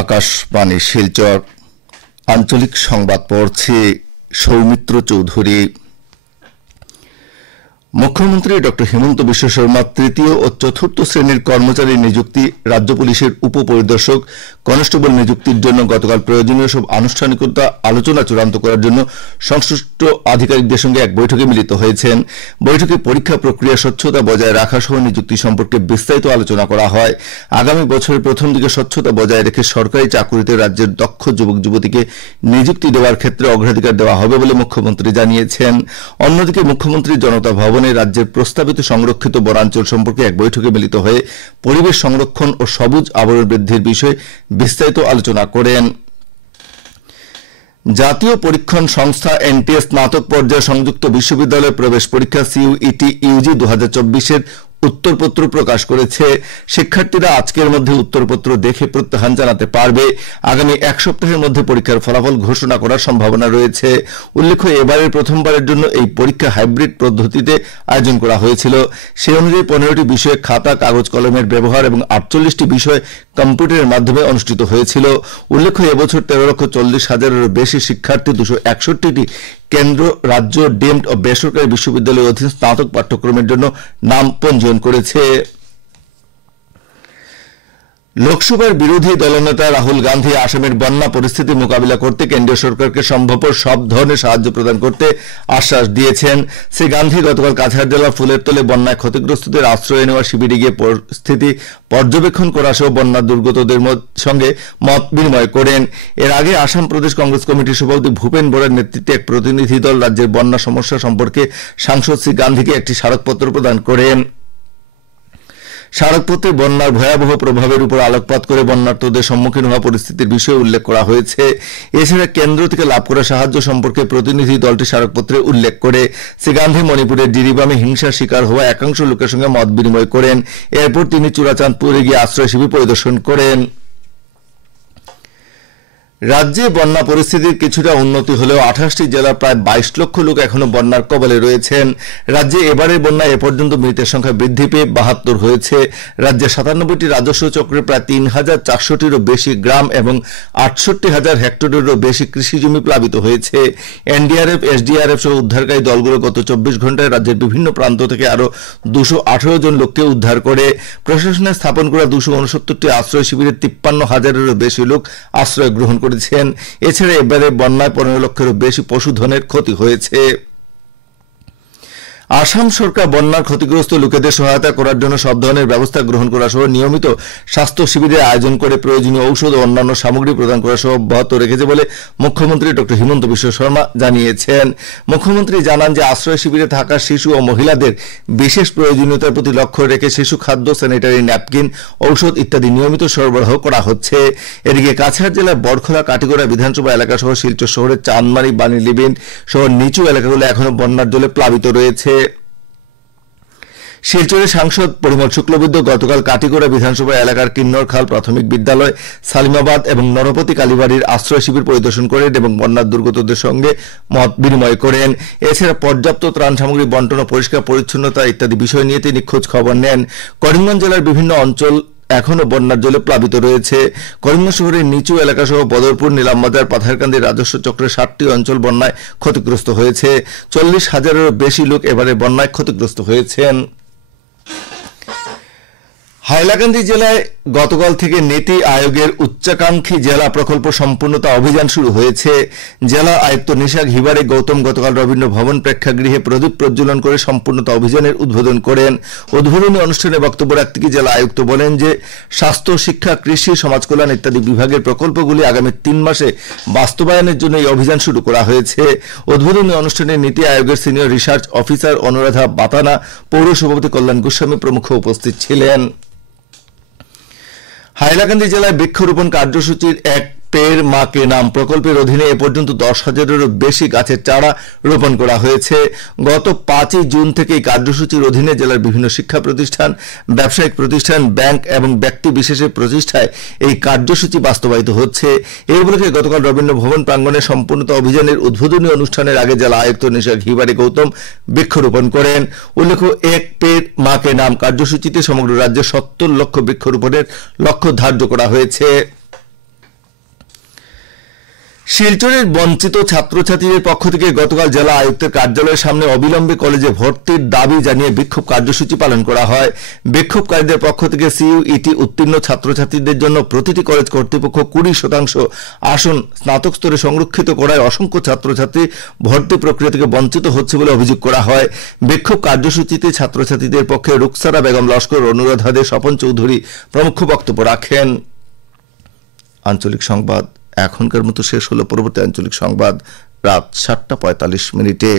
আকাশবাণী শিলচর আঞ্চলিক সংবাদ পড়ছে সৌমিত্র চৌধুরী। মুখ্যমন্ত্রী ড হিমন্ত বিশ্ব শর্মা তৃতীয় ও চতুর্থ শ্রেণীর কর্মচারী নিযুক্তি, রাজ্য পুলিশের উপপরিদর্শক, কনস্টেবল নিযুক্তির জন্য গতকাল প্রয়োজনীয় সব আনুষ্ঠানিকতা আলোচনা চূড়ান্ত করার জন্য সংশ্লিষ্ট আধিকারিকদের সঙ্গে এক বৈঠকে মিলিত হয়েছেন। বৈঠকে পরীক্ষা প্রক্রিয়া স্বচ্ছতা বজায় রাখা সহ নিযুক্তি সম্পর্কে বিস্তারিত আলোচনা করা হয়। আগামী বছরের প্রথম দিকে স্বচ্ছতা বজায় রেখে সরকারি চাকুরিতে রাজ্যের দক্ষ যুবক যুবতীকে নিযুক্তি দেওয়ার ক্ষেত্রে অগ্রাধিকার দেওয়া হবে বলে মুখ্যমন্ত্রী জানিয়েছেন। অন্যদিকে মুখ্যমন্ত্রী জনতা ভবনে রাজ্যের প্রস্তাবিত সংরক্ষিত বনাঞ্চল সম্পর্কে এক বৈঠকে মিলিত হয়ে পরিবেশ সংরক্ষণ ও সবুজ আবরণ বৃদ্ধির বিষয়ে বিস্তারিত আলোচনা করেন। জাতীয় পরীক্ষণ সংস্থা এনটিএ স্নাতক পর্যায়ে সংযুক্ত বিশ্ববিদ্যালয় প্রবেশ পরীক্ষা সিইউইটি ইউজি 2024 উত্তরপত্র প্রকাশ করেছে। শিক্ষার্থীরা আজকের মধ্যে উত্তরপত্র দেখে প্রত্যাহার জানাতে পারবে। আগামী এক সপ্তাহের মধ্যে পরীক্ষার ফলাফল ঘোষণা করার সম্ভাবনা রয়েছে। উল্লেখ্য, এবারের প্রথমবারের জন্য এই পরীক্ষা হাইব্রিড পদ্ধতিতে আয়োজন করা হয়েছিল। সেই অনুযায়ী 15টি বিষয়ে খাতা, কাগজ কলমের ব্যবহার এবং 48টি বিষয় কম্পিউটারের মাধ্যমে অনুষ্ঠিত হয়েছিল। উল্লেখ্য, এবছর 13,40,000-এরও বেশি শিক্ষার্থী 261টি কেন্দ্র, রাজ্য, ডিমড ও বেসরকারি বিশ্ববিদ্যালয়ের অধীন স্নাতক পাঠ্যক্রমের জন্য নাম পঞ্জীয়ন করেছে। লোকসভার বিরোধী দলনেতা রাহুল গান্ধী আসামের বন্যা পরিস্থিতি মোকাবিলা করতে কেন্দ্রীয় সরকারকে সম্ভবপর সব ধরনের সাহায্য প্রদান করতে আশ্বাস দিয়েছেন। শ্রী গান্ধী গতকাল কাছাড় জেলার ফুলেরতলে বন্যায় ক্ষতিগ্রস্তদের আশ্রয় নেওয়া শিবিরে গিয়ে পরিস্থিতি পর্যবেক্ষণ করা সহ বন্যা দুর্গতদের সঙ্গে মত বিনিময় করেন। এর আগে আসাম প্রদেশ কংগ্রেস কমিটির সভাপতি ভূপেন বরার নেতৃত্বে এক প্রতিনিধি দল রাজ্যের বন্যা সমস্যা সম্পর্কে সাংসদ শ্রী গান্ধীকে একটি স্মারকপত্র প্রদান করেন। স্মারকপত্রে বন্যার ভয়াবহ প্রভাবের উপর আলোকপাত করে বন্যার্তদের সম্মুখীন হওয়া পরিস্থিতির বিষয়ে উল্লেখ করা হয়েছে। এছাড়া কেন্দ্র থেকে লাভ করা সাহায্য সম্পর্কে প্রতিনিধি দলটি স্মারকপত্রে উল্লেখ করে শ্রী গান্ধী মণিপুরের ডিরিবামে হিংসার শিকার হওয়া একাংশ লোকের সঙ্গে মত বিনিময় করেন। এরপর তিনি চূড়াচাঁদপুরে গিয়ে আশ্রয় শিবির পরিদর্শন করেন। রাজ্যে বন্যা পরিস্থিতির কিছুটা উন্নতি হলেও 28টি জেলার প্রায় 22 লক্ষ লোক এখনো বন্যার কবলে রয়েছেন। রাজ্যে এবারের বন্যায় এ পর্যন্ত মৃতের সংখ্যা বৃদ্ধি পেয়ে 72 হয়েছে। রাজ্যে 97টি রাজস্ব চক্রে প্রায় 3,400টিরও বেশি গ্রাম এবং 68,000 হেক্টরেরও বেশি কৃষিজমি প্লাবিত হয়েছে। এনডিআরএফ, এসডিআরএফ সহ উদ্ধারকারী দলগুলো গত 24 ঘন্টায় রাজ্যের বিভিন্ন প্রান্ত থেকে আরও 218 জন লোককে উদ্ধার করে। প্রশাসনে স্থাপন করা 269টি আশ্রয় শিবিরে 53,000-এরও বেশি লোক আশ্রয় গ্রহণ করে। এছাড়া এবারে বন্যায় 15 লক্ষেরও বেশি পশুধনের ক্ষতি হয়েছে। আসাম সরকার বন্যার ক্ষতিগ্রস্ত লোকেদের সহায়তা করার জন্য সব ধরনের ব্যবস্থা গ্রহণ করা সহ নিয়মিত স্বাস্থ্য শিবিরের আয়োজন করে প্রয়োজনীয় ঔষধ ও অন্যান্য সামগ্রী প্রদান করা সহ অব্যাহত রেখেছে বলে মুখ্যমন্ত্রী ড হিমন্ত বিশ্ব শর্মা জানিয়েছেন। মুখ্যমন্ত্রী জানান যে আশ্রয় শিবিরে থাকা শিশু ও মহিলাদের বিশেষ প্রয়োজনীয়তার প্রতি লক্ষ্য রেখে শিশু খাদ্য, স্যানিটারি ন্যাপকিন, ঔষধ ইত্যাদি নিয়মিত সরবরাহ করা হচ্ছে। এদিকে কাছাড় জেলার বড়খলা, কাটিগড়া বিধানসভা এলাকা সহ শিলচর শহরের চাঁদমারি, বানিলিবিন সহ নিচু এলাকাগুলো এখনো বন্যার জলে প্লাবিত রয়েছে। শিলচরের সাংসদ পরিমল শুক্লবৈদ্য গতকাল কাটিগড়া বিধানসভা এলাকার কিন্নরখাল প্রাথমিক বিদ্যালয়, সালিমাবাদ এবং নরপতি কালীবাড়ির আশ্রয় শিবির পরিদর্শন করেন এবং বন্যার দুর্গতদের সঙ্গে মত বিনিময় করেন। এছাড়া পর্যাপ্ত ত্রাণ সামগ্রী বন্টন ও পরিষ্কার পরিচ্ছন্নতা ইত্যাদি বিষয় নিয়ে তিনি খোঁজ খবর নেন। করিমগঞ্জ জেলার বিভিন্ন অঞ্চল এখনো বন্যার জলে প্লাবিত রয়েছে। করিমগঞ্জ শহরের নিচু এলাকা সহ বদরপুর, নিলামবাজার, পাথারকান্দি রাজস্ব চক্রের 7টি অঞ্চল বন্যায় ক্ষতিগ্রস্ত হয়েছে। 40,000-এরও বেশি লোক এবারে বন্যায় ক্ষতিগ্রস্ত হয়েছেন। হাইলাকান্দি জেলায় গতকাল থেকে নীতি আয়োগের উচ্চাকাঙ্ক্ষী জেলা প্রকল্প সম্পূর্ণতা অভিযান শুরু হয়েছে। জেলা আয়ুক্ত নিশাক হিবারে গৌতম গতকাল রবীন্দ্র ভবন প্রেক্ষাগৃহে প্রদীপ প্রজ্বলন করে সম্পূর্ণতা অভিযানের উদ্বোধন করেন। উদ্বোধনী অনুষ্ঠানে বক্তব্য রাখতে গিয়ে জেলা আয়ুক্ত বলেন যে স্বাস্থ্য, শিক্ষা, কৃষি, সমাজ কল্যাণ ইত্যাদি বিভাগের প্রকল্পগুলি আগামী 3 মাসে বাস্তবায়নের জন্য এই অভিযান শুরু করা হয়েছে। উদ্বোধনী অনুষ্ঠানে নীতি আয়োগের সিনিয়র রিসার্চ অফিসার অনুরাধা বাতানা, পৌর সভাপতি কল্যাণ গোস্বামী প্রমুখ উপস্থিত ছিলেন। হাইলাকান্দি জেলায় বৃক্ষরোপণ কার্যসূচির এক পের মা কে নাম প্রকল্পের অধীনে এ পর্যন্ত 10,000-এরও বেশি গাছের চারা রোপণ করা হয়েছে। গত 5 জুন থেকে এই কার্যসূচির অধীনে জেলার বিভিন্ন শিক্ষা প্রতিষ্ঠান, ব্যবসায়িক প্রতিষ্ঠান, ব্যাংক এবং ব্যক্তি বিশেষের প্রচেষ্টায় এই কার্যসূচি বাস্তবায়িত হচ্ছে। এই উপলক্ষে গতকাল রবীন্দ্র ভবন প্রাঙ্গণে সম্পূর্ণতা অভিযানের উদ্বোধনী অনুষ্ঠানের আগে জেলা আয়ুক্ত নিশাক হিবারি গৌতম বৃক্ষরোপণ করেন। উল্লেখ্য, এক পের মা কে নাম কার্যসূচিতে সমগ্র রাজ্যে 70 লক্ষ বৃক্ষরোপণের লক্ষ্য ধার্য করা হয়েছে। শিলচরের বঞ্চিত ছাত্রছাত্রীদের পক্ষ থেকে গতকাল জেলা আয়ুক্তের কার্যালয়ের সামনে অবিলম্বে কলেজে ভর্তির দাবি জানিয়ে বিক্ষোভ কার্যসূচি পালন করা হয়। বিক্ষোভকারীদের পক্ষ থেকে সিইউইটি উত্তীর্ণ ছাত্রছাত্রীদের জন্য প্রতিটি কলেজ কর্তৃপক্ষ 20% আসন স্নাতক স্তরে সংরক্ষিত করায় অসংখ্য ছাত্রছাত্রী ভর্তি প্রক্রিয়া থেকে বঞ্চিত হচ্ছে বলে অভিযোগ করা হয়। বিক্ষোভ কার্যসূচিতে ছাত্রছাত্রীদের পক্ষে রুকসারা বেগম লস্কর, অনুরাধা দে, স্বপন চৌধুরী প্রমুখ বক্তব্য রাখেন। আঞ্চলিক সংবাদ এখনকার মতো শেষ হলো। পরবর্তী আঞ্চলিক সংবাদ রাত 7:45 মিনিটে।